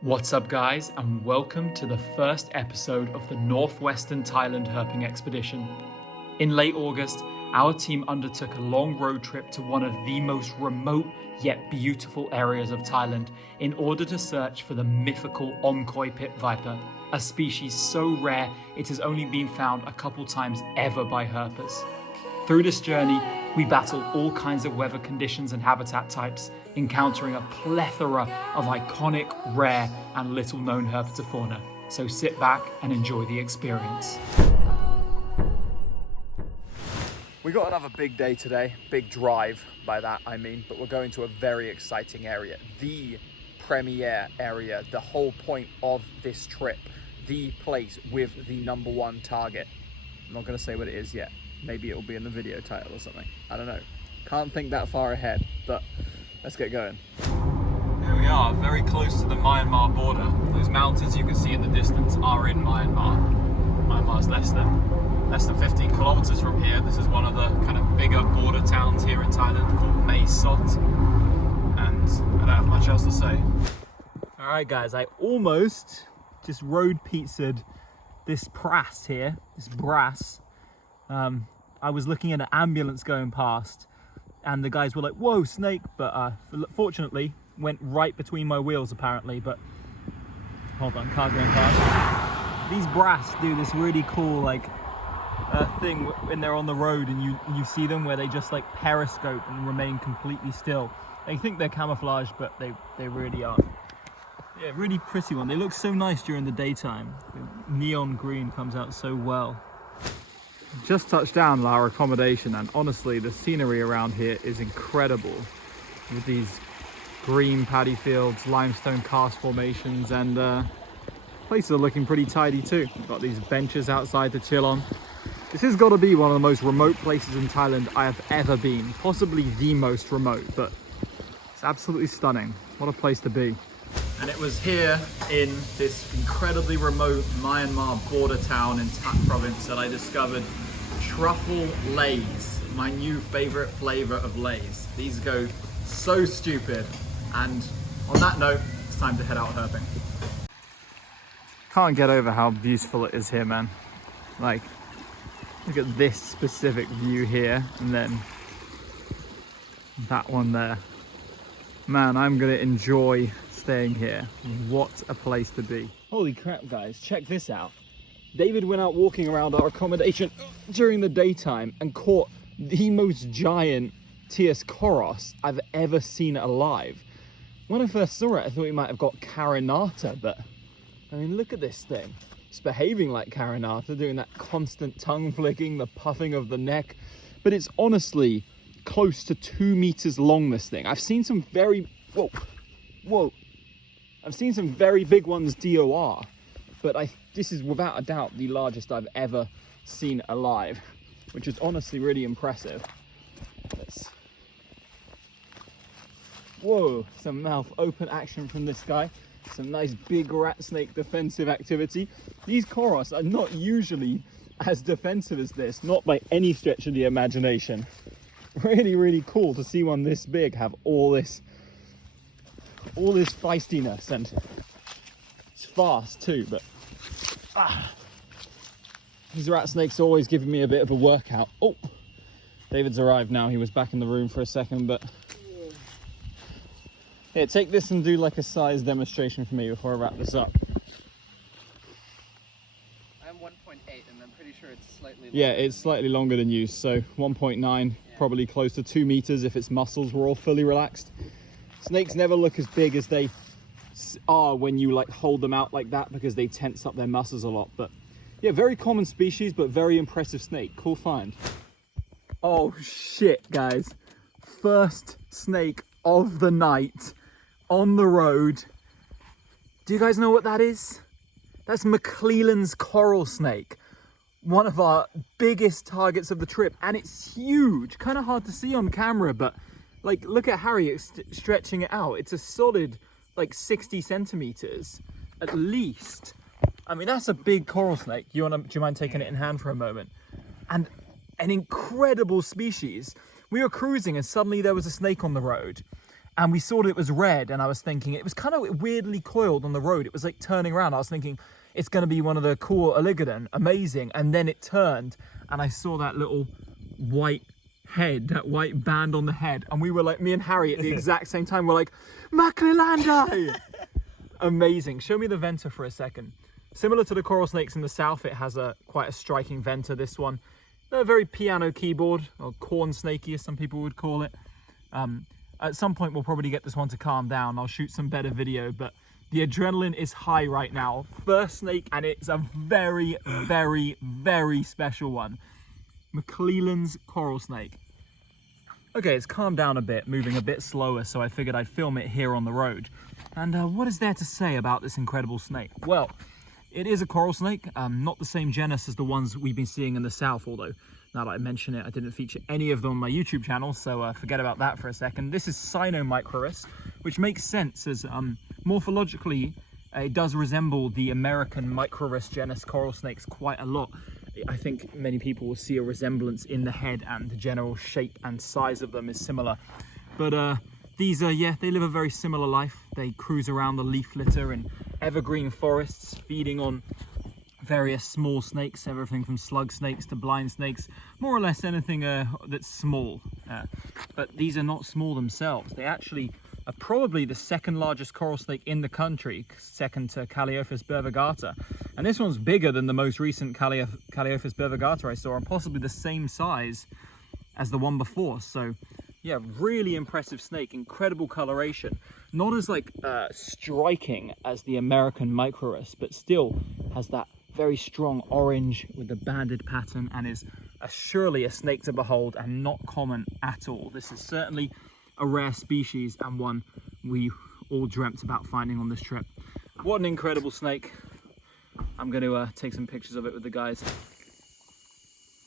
What's up guys, and welcome to the first episode of the Northwestern Thailand Herping expedition. In late August, our team undertook a long road trip to one of the most remote yet beautiful areas of Thailand in order to search for the mythical Onkoi pit viper, a species so rare it has only been found a couple times ever by herpers. Through this journey, we battled all kinds of weather conditions and habitat types, encountering a plethora of iconic, rare, and little-known herpetofauna. So sit back and enjoy the experience. We got another big day today, big drive by that I mean, but we're going to a very exciting area, the premier area, the whole point of this trip, the place with the #1 target. I'm not going to say what it is yet. Maybe it'll be in the video title or something. I don't know. Can't think that far ahead, but let's get going. Here we are, very close to the Myanmar border. Those mountains you can see in the distance are in Myanmar. Myanmar's less than 15 kilometers from here. This is one of the kind of bigger border towns here in Thailand called Mae Sot. And I don't have much else to say. All right guys, I almost just road pizzaed this brass here, this brass. I was looking at an ambulance going past and the guys were like, whoa, snake, but fortunately went right between my wheels apparently. But hold on, car going past. These brass do this really cool thing when they're on the road and you see them where they just like periscope and remain completely still. They think they're camouflaged, but they really aren't. Yeah, really pretty one. They look so nice during the daytime. The neon green comes out so well. Just touched down our accommodation, and honestly the scenery around here is incredible with these green paddy fields, limestone karst formations, and places are looking pretty tidy too. We've got these benches outside to chill on. This has got to be one of the most remote places in Thailand I have ever been, possibly the most remote, but it's absolutely stunning. What a place to be. And it was here in this incredibly remote Myanmar border town in Tak province that I discovered truffle lays, my new favorite flavor of lays. These go so stupid. And on that note, it's time to head out herping. Can't get over how beautiful it is here, man. Like, look at this specific view here, and then that one there. Man, I'm gonna enjoy staying here. What a place to be. Holy crap guys, check this out. David went out walking around our accommodation during the daytime and caught the most giant T.S. Koros I've ever seen alive. When I first saw it, I thought we might have got Carinata, but I mean, look at this thing. It's behaving like Carinata, doing that constant tongue flicking, the puffing of the neck, but it's honestly close to 2 meters long, this thing. I've seen some very, whoa. I've seen some very big ones DOR, but this is without a doubt the largest I've ever seen alive, which is honestly really impressive. Whoa, some mouth open action from this guy. Some nice big rat snake defensive activity. These Koros are not usually as defensive as this, not by any stretch of the imagination. Really, really cool to see one this big have all this feistiness, and it's fast too, but these rat snakes are always giving me a bit of a workout. Oh, David's arrived now. He was back in the room for a second, but here, take this and do like a size demonstration for me before I wrap this up. I'm 1.8 and I'm pretty sure it's slightly longer. Yeah, it's slightly longer than you, so 1.9, probably close to 2 meters if its muscles were all fully relaxed. Snakes never look as big as they are when you like hold them out like that, because they tense up their muscles a lot. But yeah, very common species, but very impressive snake. Cool find. Oh shit, guys. First snake of the night on the road. Do you guys know what that is? That's McClellan's coral snake. One of our biggest targets of the trip, and it's huge. Kind of hard to see on camera, but like, look at Harriet stretching it out. It's a solid, like 60 centimeters at least. I mean, that's a big coral snake. Do you mind taking it in hand for a moment? And an incredible species. We were cruising and suddenly there was a snake on the road. and we saw that it was red, and I was thinking, it was kind of weirdly coiled on the road. It was like turning around. I was thinking, it's going to be one of the cool Oligodon, amazing. And then it turned, and I saw that little white head, that white band on the head. And we were like, me and Harry at the exact same time, we're like, McLelandi! Amazing. Show me the venter for a second. Similar to the coral snakes in the south, it has quite a striking venter, this one. A very piano keyboard, or corn snaky as some people would call it. At some point we'll probably get this one to calm down. I'll shoot some better video, but the adrenaline is high right now. First snake, and it's a very, very, very special one. McLelland's coral snake. Okay, it's calmed down a bit, moving a bit slower, so I figured I'd film it here on the road. And what is there to say about this incredible snake? Well, it is a coral snake, not the same genus as the ones we've been seeing in the south, although now that I mention it, I didn't feature any of them on my YouTube channel, so forget about that for a second. This is Cynomicrurus, which makes sense as morphologically it does resemble the American Micrurus genus coral snakes quite a lot. I think many people will see a resemblance in the head, and the general shape and size of them is similar. But these are, yeah, they live a very similar life. They cruise around the leaf litter in evergreen forests, feeding on various small snakes, everything from slug snakes to blind snakes, more or less anything that's small. But these are not small themselves. They actually are probably the second largest coral snake in the country, second to Calliophis burvigata. And this one's bigger than the most recent Calliophis burvigata I saw, and possibly the same size as the one before. So yeah, really impressive snake, incredible coloration. Not as like striking as the American Micrurus, but still has that very strong orange with the banded pattern, and is surely a snake to behold and not common at all. This is certainly a rare species, and one we all dreamt about finding on this trip. What an incredible snake. I'm going to take some pictures of it with the guys.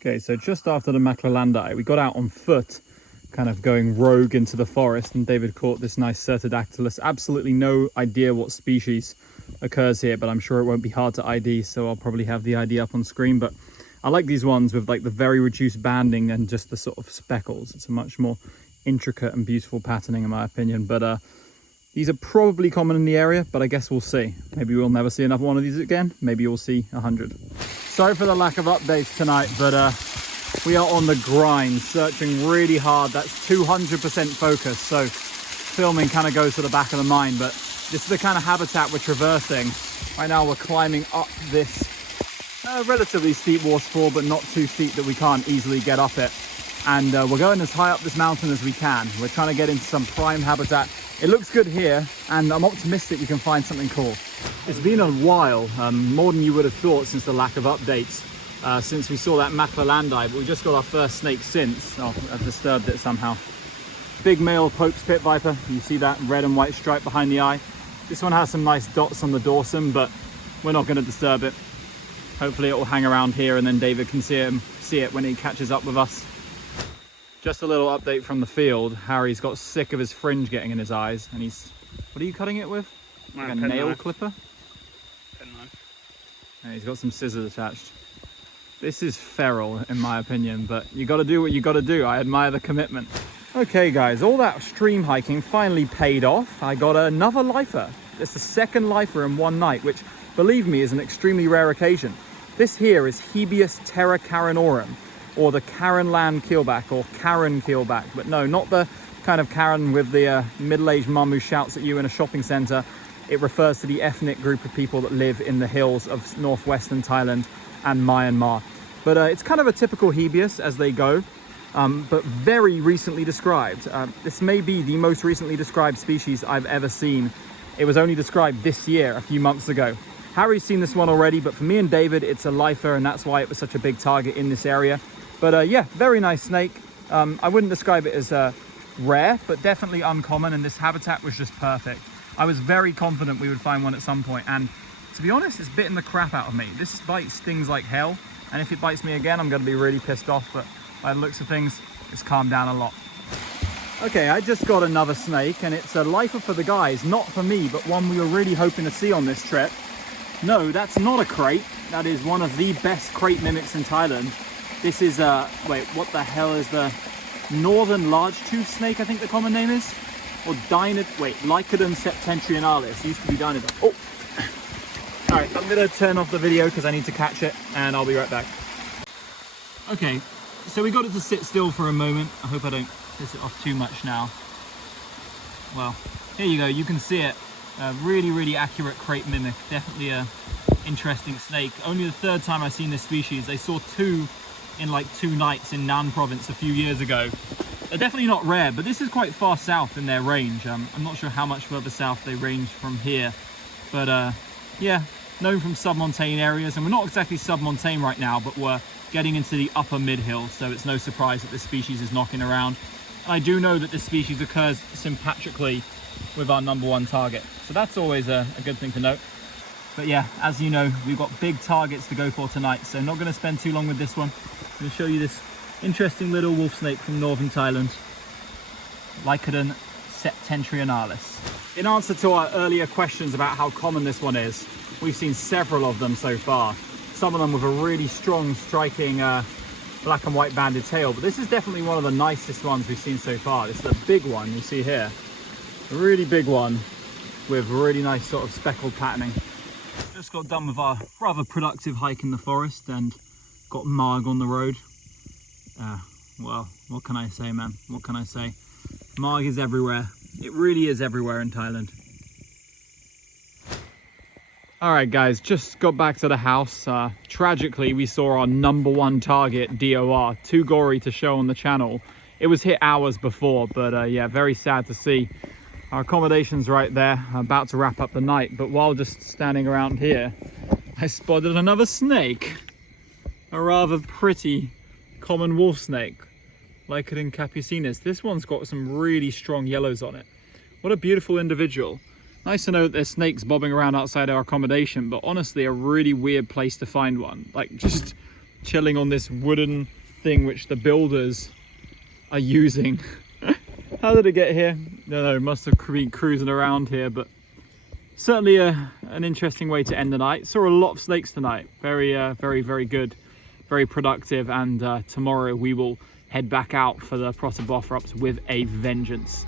Okay, so just after the McLelandi, we got out on foot, kind of going rogue into the forest, and David caught this nice Certodactylus. Absolutely no idea what species occurs here, but I'm sure it won't be hard to ID, so I'll probably have the ID up on screen. But I like these ones with like the very reduced banding and just the sort of speckles. It's a much more intricate and beautiful patterning in my opinion. But these are probably common in the area, but I guess we'll see. Maybe we'll never see another one of these again. Maybe we'll see 100. Sorry for the lack of updates tonight, but we are on the grind, searching really hard. That's 200% focus, so filming kind of goes to the back of the mind, but this is the kind of habitat we're traversing. Right now we're climbing up this relatively steep waterfall, but not too steep that we can't easily get up it. And we're going as high up this mountain as we can. We're trying to get into some prime habitat. It looks good here, and I'm optimistic we can find something cool. It's been a while, more than you would have thought, since the lack of updates. Since we saw that McLelandi, but we just got our first snake since. Oh, I've disturbed it somehow. Big male Pope's pit viper. You see that red and white stripe behind the eye? This one has some nice dots on the dorsum, but we're not going to disturb it. Hopefully it will hang around here, and then David can see it when he catches up with us. Just a little update from the field. Harry's got sick of his fringe getting in his eyes, and he's... What are you cutting it with? Like a nail clipper? Penknife. Yeah, he's got some scissors attached. This is feral in my opinion, but you got to do what you got to do. I admire the commitment. Okay guys, all that stream hiking finally paid off. I got another lifer. It's the second lifer in one night, which, believe me, is an extremely rare occasion. This here is Hebius terra carenorum, or the KARENLAND keelback, or Karen keelback. But no, not the kind of Karen with the middle-aged mum who shouts at you in a shopping centre. It refers to the ethnic group of people that live in the hills of northwestern Thailand and Myanmar. But it's kind of a typical Hebius as they go, but very recently described. This may be the most recently described species I've ever seen. It was only described this year, a few months ago. Harry's seen this one already, but for me and David, it's a lifer, and that's why it was such a big target in this area. But yeah, very nice snake. I wouldn't describe it as rare, but definitely uncommon, and this habitat was just perfect. I was very confident we would find one at some point, and to be honest, it's bitten the crap out of me. This bite stings like hell, and if it bites me again, I'm going to be really pissed off, but by the looks of things, it's calmed down a lot. Okay, I just got another snake, and it's a lifer for the guys, not for me, but one we were really hoping to see on this trip. No, that's not a crate. That is one of the best crate mimics in Thailand. This is, wait, what the hell is the northern large tooth snake, I think the common name is? or Lycodon septentrionalis. It used to be Dynodon. Oh! Alright, I'm gonna turn off the video because I need to catch it, and I'll be right back. Okay, so we got it to sit still for a moment. I hope I don't piss it off too much now. Well, here you go, you can see it. Really, really accurate crepe mimic. Definitely a interesting snake. Only the third time I've seen this species. I saw two in like 2 nights in Nan province a few years ago. They're definitely not rare, but this is quite far south in their range. I'm not sure how much further south they range from here, but yeah, known from submontane areas, and we're not exactly submontane right now, but we're getting into the upper mid-hills, so it's no surprise that this species is knocking around. And I do know that this species occurs sympatrically with our #1 target, so that's always a good thing to note. But yeah, as you know, we've got big targets to go for tonight, so not going to spend too long with this one. I'm going to show you this interesting little wolf snake from northern Thailand, Lycodon septentrionalis. In answer to our earlier questions about how common this one is, we've seen several of them so far. Some of them with a really strong, striking black and white banded tail, but this is definitely one of the nicest ones we've seen so far. This is a big one you see here, a really big one with really nice sort of speckled patterning. Just got done with our rather productive hike in the forest and got Marg on the road. Well, what can I say, man? What can I say? Marg is everywhere. It really is everywhere in Thailand. All right, guys, just got back to the house. Tragically, we saw our #1 target, DOR, too gory to show on the channel. It was hit hours before, but yeah, very sad to see. Our accommodation's right there, about to wrap up the night, but while just standing around here, I spotted another snake. A rather pretty common wolf snake, Lycodon capucinus. This one's got some really strong yellows on it. What a beautiful individual. Nice to know that there's snakes bobbing around outside our accommodation, but honestly a really weird place to find one. Like just chilling on this wooden thing which the builders are using. How did it get here? No, must have been cruising around here, but certainly an interesting way to end the night. Saw a lot of snakes tonight. Very, very good, very productive, and tomorrow we will head back out for the Protobophops with a vengeance.